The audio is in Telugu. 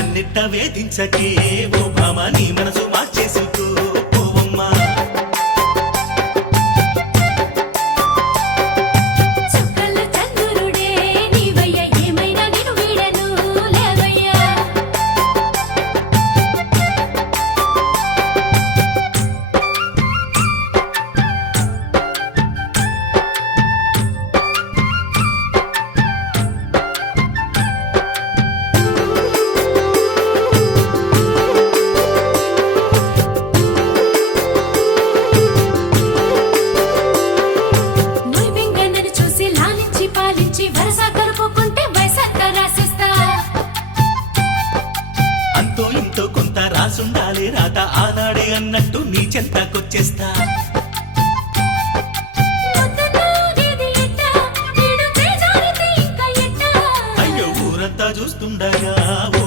నన్నిట్ట వేధించకే ఓ భామ నీ మనసు మార్చేసుకో పోవమ్మా చుక్కల చంద్రుడే నీవయ్య ఏమైనా నిన్ను వీడను లేవయ్యా మురిపెంగా నన్ను చూసి లాలించి పాలించి వరస కలుపుకుంటే వయసంతా రాసిస్తా అంతో ఇంతో కొంత రాసుండాలి రాత ఆనాడే అన్నట్టు నీ చెంతకొచ్చేస్తా